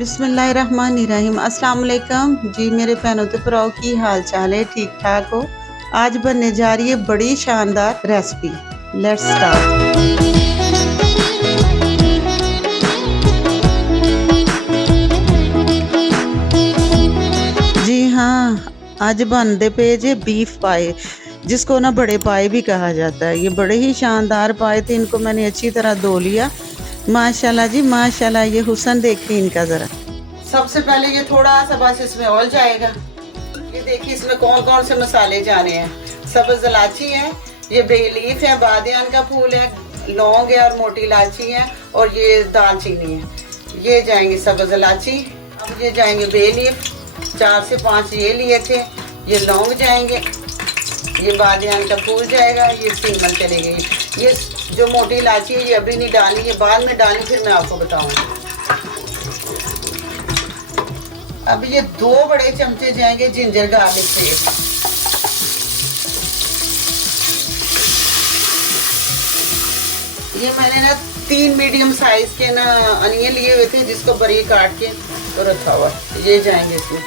बिस्मिल्लाहिर्रहमानिर्रहीम। अस्सलाम वालेकुम जी मेरे भैनों ते भराओ, की हाल चाल है? ठीक ठाक हो? आज बनने जा रही है बड़ी शानदार रेसिपी। Let's start. जी हाँ, आज बनते पे जे बीफ पाए, जिसको ना बड़े पाए भी कहा जाता है। ये बड़े ही शानदार पाए थे। इनको मैंने अच्छी तरह धो लिया। माशाल्लाह जी माशाल्लाह, ये हुस्न देखिए इनका ज़रा। सबसे पहले ये थोड़ा सा बस इसमें ऑयल जाएगा। ये देखिए इसमें कौन कौन से मसाले जाने हैं। सब्ज़ इलायची है, ये बे लीफ है, बादियान का फूल है, लौंग है और मोटी इलायची है, और ये दालचीनी है। ये जाएंगे सब्ज़ इलायची। अब ये जाएंगे बे लीफ, 4 से 5 ये लिए थे। ये लौंग जाएंगे, ये बादियान का फूल जाएगा, ये सिंगल चलेगी। ये जो मोटी इलायची है ये अभी नहीं डाली, ये बाद में डाली, फिर मैं आपको बताऊंगी। अब ये 2 बड़े चमचे जाएंगे जिंजर गार्लिक पेस्ट। ये मैंने ना 3 मीडियम साइज के ना अनियन लिए हुए थे, जिसको बारीक काट के तो रखा हुआ। ये जाएंगे इसमें।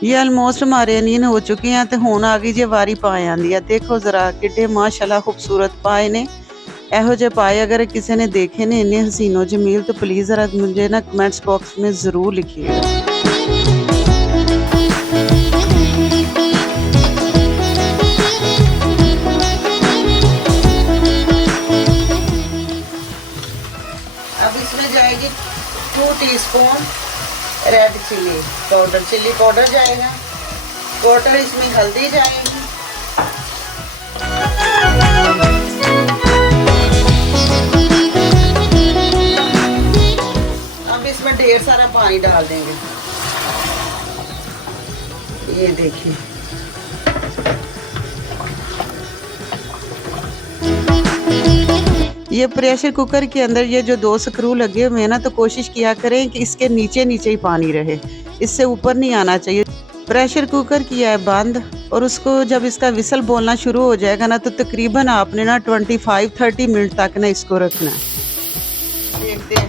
ये ऑलमोस्ट हमारे अनियन हो चुके हैं, तो हुण आ गई जी वारी पाए आंदी है। देखो जरा किड्डे माशाल्लाह खूबसूरत पाए ने। एहो जे पाए अगर किसी ने देखे ने इन्ने हसीनो जमील, तो प्लीज़ ज़रा मुझे ना कमेंट्स बॉक्स में ज़रूर लिखिएगा। अब इसमें जाएगी 2 टीस्पून रेड चिली पाउडर जाएगा। क्वार्टर इसमें हल्दी जाएगी। अब इसमें ढेर सारा पानी डाल देंगे। ये देखिए, ये प्रेशर कुकर के अंदर ये जो 2 स्क्रू लगे हुए हैं ना, तो कोशिश किया करें कि इसके नीचे नीचे ही पानी रहे, इससे ऊपर नहीं आना चाहिए। प्रेशर कुकर किया है बंद, और उसको जब इसका विसल बोलना शुरू हो जाएगा ना, तो तकरीबन आपने ना 25-30 मिनट तक ना इसको रखना है। देखते हैं।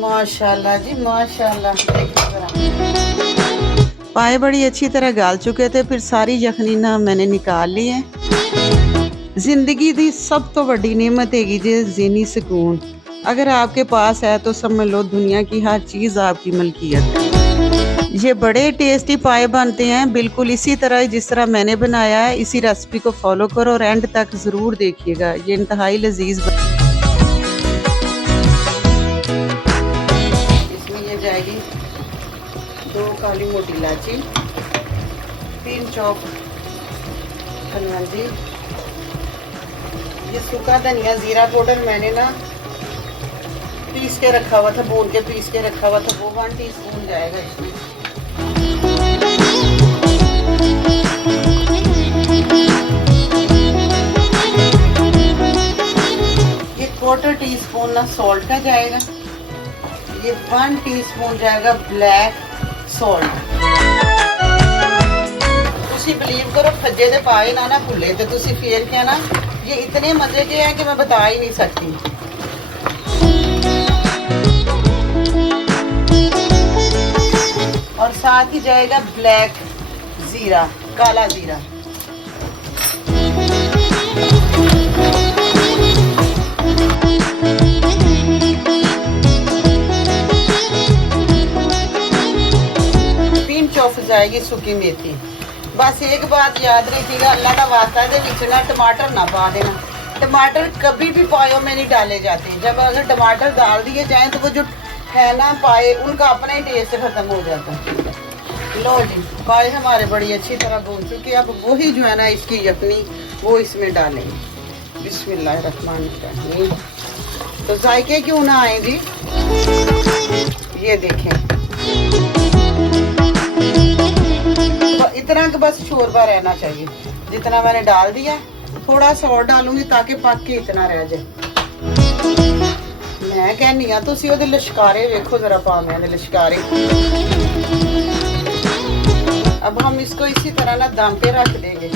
माशाल्लाह जी माशाल्लाह। पाए बड़ी अच्छी तरह गाल चुके थे, फिर सारी यखनी ना मैंने निकाल ली है। जिंदगी दी सब तो बड़ी नेमत हैगी जी ज़हनी सुकून। अगर आपके पास है तो समझ लो दुनिया की हर चीज़ आपकी मलकियत है। ये बड़े टेस्टी पाए बनते हैं, बिल्कुल इसी तरह जिस तरह मैंने बनाया है। इसी रेसिपी को फॉलो करो और एंड तक ज़रूर देखिएगा, ये इंतहाई लजीज। इसमें ये जाएगी 2 काली मोटी इलायची, 3 चौक धनिया जी, ये सूखा धनिया, जीरा पाउडर मैंने ना पीस के रखा हुआ था, भून के पीस के रखा हुआ था, वो 1 टीस्पून जाएगा इसमें। ये 1/4 टीस्पून ना सॉल्ट का जाएगा। ये 1 टीस्पून जाएगा ब्लैक सॉल्ट। तुसी बिलीव करो खज्जे दे पाए ना भुले, तो तुसी फिर क्या ना, ये इतने मजे के हैं कि मैं बता ही नहीं सकती। और साथ ही जाएगा ब्लैक जीरा, काला जीरा। तीन चौक जाएगी सूखी मेथी। बस एक बात याद रखिएगा, अल्लाह का वास्ता है ना टमाटर ना पा देना। टमाटर कभी भी पायों में नहीं डाले जाते। जब अगर टमाटर डाल दिए जाएं तो वो जो है ना पाए, उनका अपना ही टेस्ट खत्म हो जाता है। लो जी, पाए हमारे बड़ी अच्छी तरह भून चुके। अब वही जो है ना इसकी यखनी वो इसमें डालेंगे। बिस्मिल्लाहिर्रहमानिर्रहीम। तो जायके क्यों ना आए जी। ये देखें, इतना का बस शोरबा रहना चाहिए। जितना मैंने डाल दिया, थोड़ा सा और डालूंगी ताकि पक के इतना रह जाए। मैं कहनी हाँ तुसी ओहदे लश्कारे वेखो जरा, पावियां दे लश्कारे। अब अब हम इसको इसी तरह ना दम पे रख देंगे।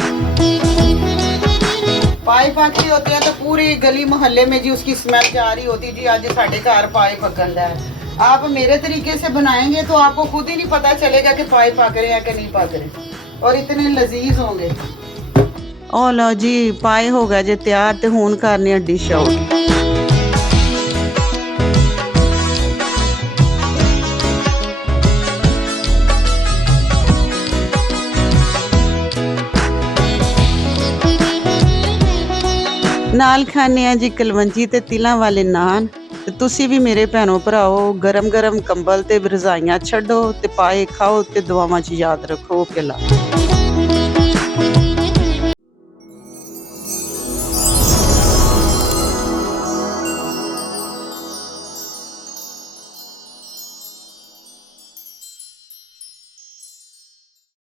पाए पकते होते हैं तो पूरी गली मोहल्ले में जी उसकी स्मेल जा रही होती जी आज साढ़े घर पाए पकन रहा है। आप मेरे तरीके से बनाएंगे तो आपको खुद ही नहीं पता चलेगा कि पाए पक रहे हैं कि नहीं पक रहे, और इतने लजीज होंगे। ओ लो जी पाए हो गए जे तैयार, ते हुन करनी है डिश आउट। ਨਾਲ ਖਾਣੇ ਆ ਜੀ ਕਲਵੰਜੀ ਤੇ ਤਿਲਾਂ ਵਾਲੇ ਨਾਨ। ਤੇ ਤੁਸੀਂ ਵੀ ਮੇਰੇ ਭੈਣੋ ਭਰਾਓ ਗਰਮ ਗਰਮ ਕੰਬਲ ਤੇ ਰਜ਼ਾਈਆਂ ਛੱਡੋ ਤੇ ਪਾਏ ਖਾਓ ਤੇ ਦੁਆਵਾਂ 'ਚ ਯਾਦ ਰੱਖੋ। ਓਕੇ ਲਾ।